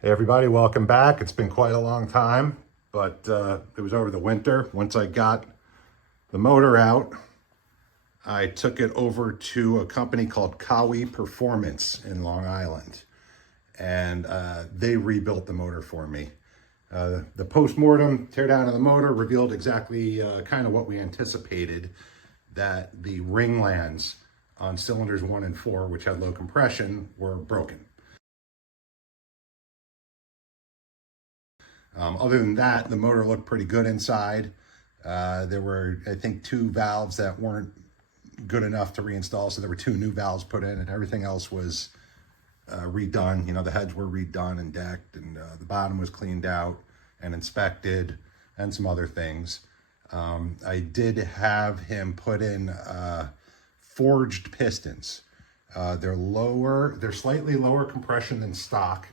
Hey everybody, welcome back. It's been quite a long time, but it was over the winter. Once I got the motor out, I took it over to a company called Kawasaki Performance in Long Island, and they rebuilt the motor for me. The post-mortem teardown of the motor revealed exactly kind of what we anticipated, that the ring lands on cylinders 1 and 4, which had low compression, were broken. Other than that, the motor looked pretty good inside. There were, I think, 2 valves that weren't good enough to reinstall, so there were 2 new valves put in, and everything else was redone. You know, the heads were redone and decked, and the bottom was cleaned out and inspected, and some other things. I did have him put in forged pistons. They're slightly lower compression than stock,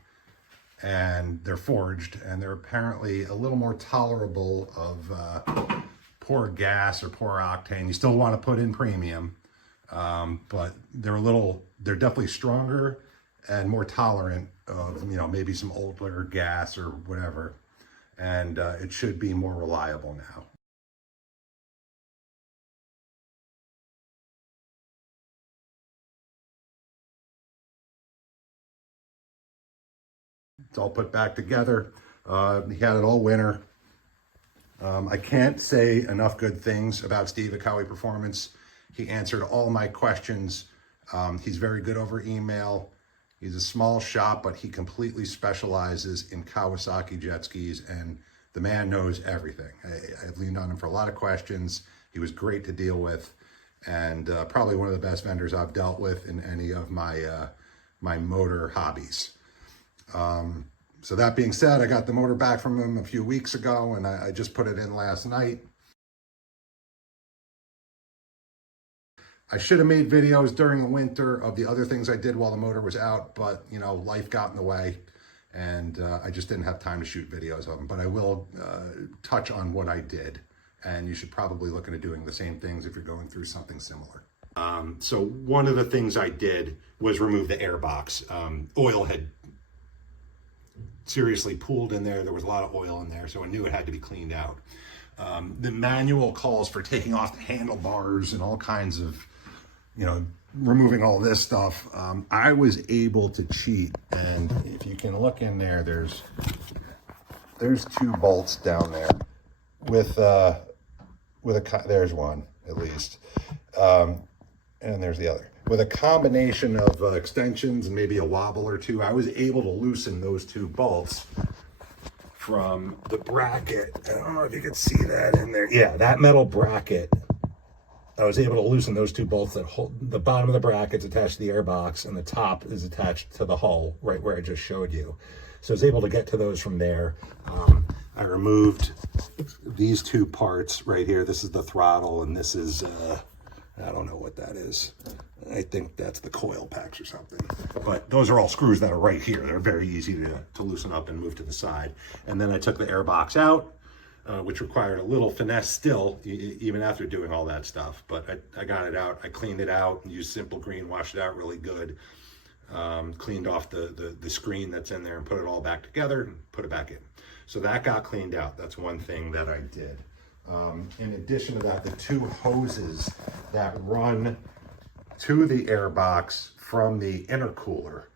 and they're forged, and they're apparently a little more tolerable of poor gas or poor octane. You still want to put in premium, but they're definitely stronger and more tolerant of, you know, maybe some older gas or whatever, and it should be more reliable now. It's all put back together. He had it all winter. I can't say enough good things about Steve at Kawasaki Performance. He answered all my questions. He's very good over email. He's a small shop, but he completely specializes in Kawasaki jet skis, and the man knows everything. I've leaned on him for a lot of questions. He was great to deal with, and probably one of the best vendors I've dealt with in any of my my motor hobbies. So that being said, I got the motor back from him a few weeks ago, and I just put it in last night. I should have made videos during the winter of the other things I did while the motor was out, but you know, life got in the way, and I just didn't have time to shoot videos of them. But I will touch on what I did, and you should probably look into doing the same things if you're going through something similar. So one of the things I did was remove the airbox. Oil had seriously pooled in there. There was a lot of oil in there, so I knew it had to be cleaned out. The manual calls for taking off the handlebars and all kinds of, you know, removing all this stuff. I was able to cheat, and if you can look in there, there's 2 bolts down there with there's one at least, and there's the other. With a combination of extensions and maybe a wobble or 2, I was able to loosen those 2 bolts from the bracket. I don't know if you can see that in there. Yeah, that metal bracket. I was able to loosen those 2 bolts that hold the bottom of the bracket's attached to the airbox, and the top is attached to the hull, right where I just showed you. So I was able to get to those from there. I removed these 2 parts right here. This is the throttle, and this is, I don't know what that is. I think that's the coil packs or something. But those are all screws that are right here. They're very easy to loosen up and move to the side. And then I took the airbox out, which required a little finesse still, even after doing all that stuff. But I got it out. I cleaned it out, used Simple Green, washed it out really good. Cleaned off the screen that's in there and put it all back together and put it back in. So that got cleaned out. That's one thing that I did. In addition to that, the 2 hoses that run to the airbox from the intercooler,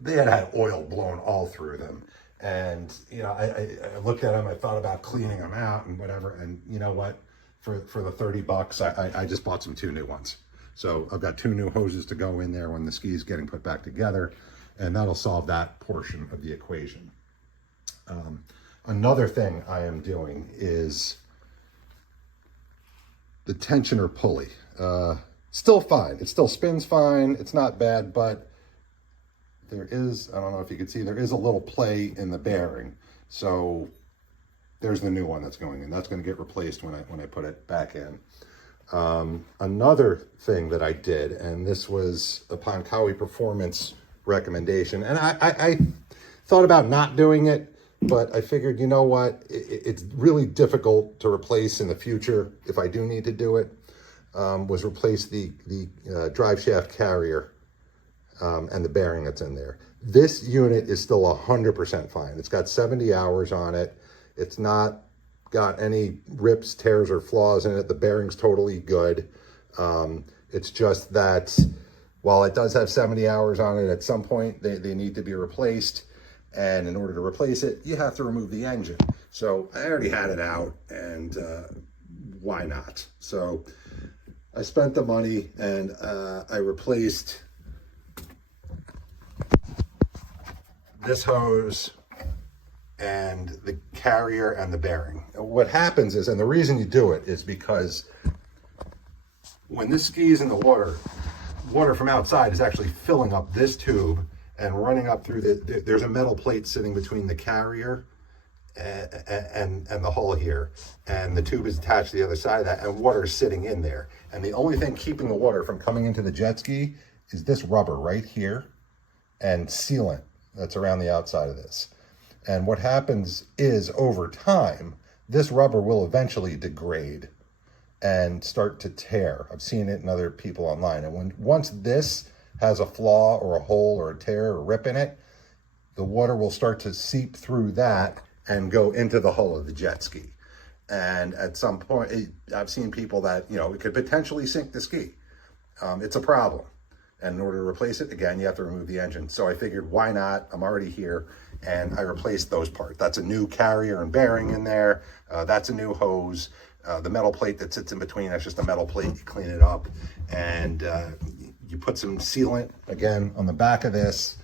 they had oil blown all through them. And, you know, I looked at them, I thought about cleaning them out and whatever. And you know what? For the $30, I just bought some 2 new ones. So I've got 2 new hoses to go in there when the ski is getting put back together, and that'll solve that portion of the equation. Another thing I am doing is the tensioner pulley. Still fine. It still spins fine. It's not bad, but there is, I don't know if you can see, there is a little play in the bearing. So there's the new one that's going in. That's going to get replaced when I put it back in. Another thing that I did, and this was upon Kawasaki Performance recommendation, and I thought about not doing it, but I figured, you know what, it's really difficult to replace in the future if I do need to do it, was replace the drive shaft carrier and the bearing that's in there. This unit is still 100% fine. It's got 70 hours on it. It's not got any rips, tears, or flaws in it. The bearing's totally good. It's just that while it does have 70 hours on it, at some point they need to be replaced. And in order to replace it, you have to remove the engine. So I already had it out, and why not? So I spent the money, and I replaced this hose and the carrier and the bearing. What happens is, and the reason you do it is because when this ski's in the water, water from outside is actually filling up this tube and running up through there's a metal plate sitting between the carrier and the hull here. And the tube is attached to the other side of that, and water is sitting in there. And the only thing keeping the water from coming into the jet ski is this rubber right here and sealant that's around the outside of this. And what happens is, over time, this rubber will eventually degrade and start to tear. I've seen it in other people online. And once this has a flaw or a hole or a tear or a rip in it, the water will start to seep through that and go into the hull of the jet ski. And at some point, I've seen people that, it could potentially sink the ski. It's a problem. And in order to replace it, again, you have to remove the engine. So I figured, why not? I'm already here. And I replaced those parts. That's a new carrier and bearing in there. That's a new hose. The metal plate that sits in between, that's just a metal plate. You clean it up. And you put some sealant, again, on the back of this.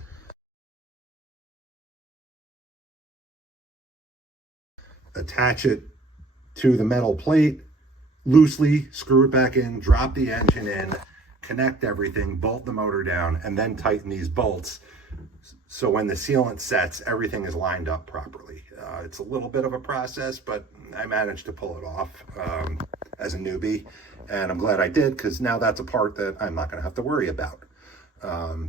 Attach it to the metal plate, loosely screw it back in, drop the engine in, connect everything, bolt the motor down, and then tighten these bolts. So when the sealant sets, everything is lined up properly. It's a little bit of a process, but I managed to pull it off as a newbie. And I'm glad I did, because now that's a part that I'm not going to have to worry about.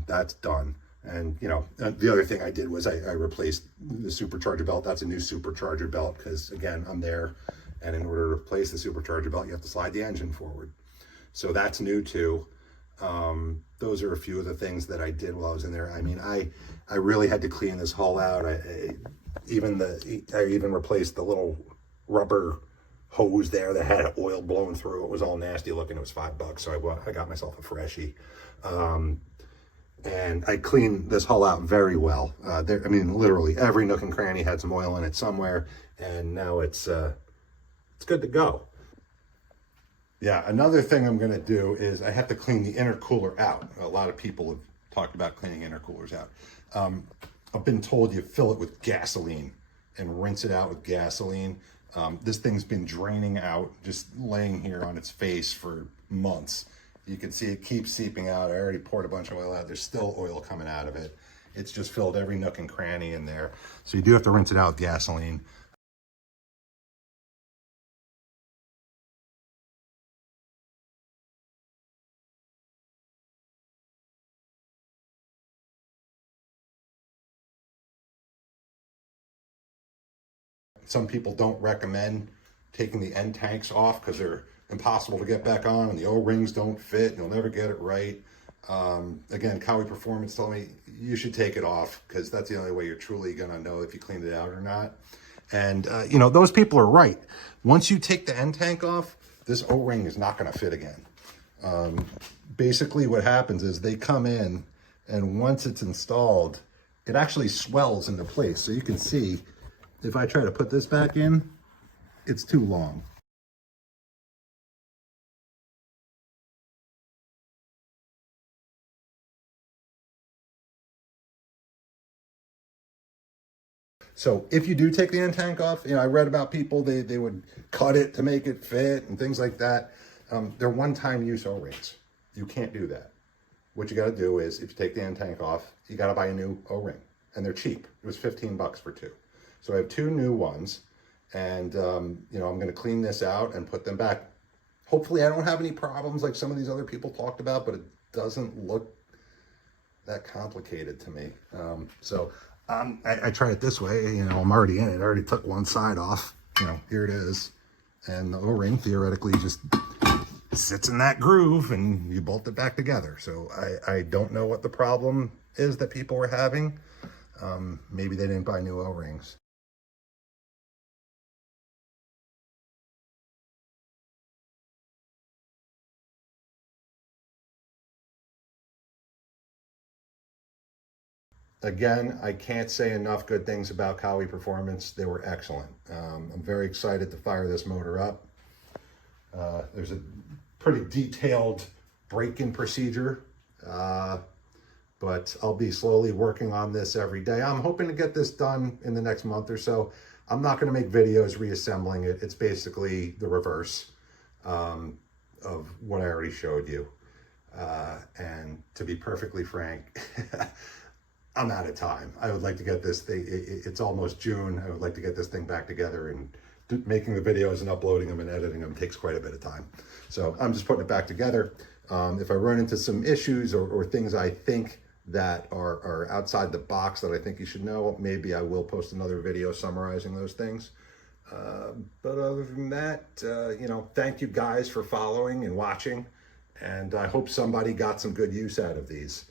That's done. And, the other thing I did was I replaced the supercharger belt. That's a new supercharger belt, because, again, I'm there. And in order to replace the supercharger belt, you have to slide the engine forward. So that's new, too. Those are a few of the things that I did while I was in there. I mean, I really had to clean this hull out. I even replaced the little rubber hose there that had oil blowing through. It was all nasty looking. It was $5, so I got myself a freshie. And I cleaned this hull out very well. Literally every nook and cranny had some oil in it somewhere, and now it's good to go. Yeah, another thing I'm going to do is I have to clean the intercooler out. A lot of people have talked about cleaning intercoolers out. I've been told you fill it with gasoline and rinse it out with gasoline. This thing's been draining out, just laying here on its face for months. You can see it keeps seeping out. I already poured a bunch of oil out. There's still oil coming out of it. It's just filled every nook and cranny in there. So you do have to rinse it out with gasoline. Some people don't recommend taking the end tanks off because they're impossible to get back on, and the O-rings don't fit, and you'll never get it right. Again, Kawi Performance told me you should take it off, because that's the only way you're truly going to know if you cleaned it out or not. And, those people are right. Once you take the end tank off, this O-ring is not going to fit again. Basically what happens is they come in, and once it's installed, it actually swells into place. So you can see, if I try to put this back in, it's too long. So if you do take the end tank off, I read about people, they would cut it to make it fit and things like that. They're one-time use O-rings. You can't do that. What you got to do is, if you take the end tank off, you got to buy a new O-ring, and they're cheap. It was $15 for two. So I have two new ones, and I'm going to clean this out and put them back. Hopefully I don't have any problems like some of these other people talked about, but it doesn't look that complicated to me. I tried it this way. I'm already in it. I already took one side off. Here it is. And the O-ring theoretically just sits in that groove, and you bolt it back together. So I don't know what the problem is that people were having. Maybe they didn't buy new O-rings. Again, I can't say enough good things about Kawi Performance. They were excellent. I'm very excited to fire this motor up. There's a pretty detailed break-in procedure, but I'll be slowly working on this every day. I'm hoping to get this done in the next month or so. I'm not going to make videos reassembling it. It's basically the reverse of what I already showed you. And to be perfectly frank, I'm out of time. I would like to get this thing, it's almost June. I would like to get this thing back together, and making the videos and uploading them and editing them takes quite a bit of time. So I'm just putting it back together. If I run into some issues or things I think that are outside the box that I think you should know, maybe I will post another video summarizing those things. But other than that, you know, thank you guys for following and watching. And I hope somebody got some good use out of these.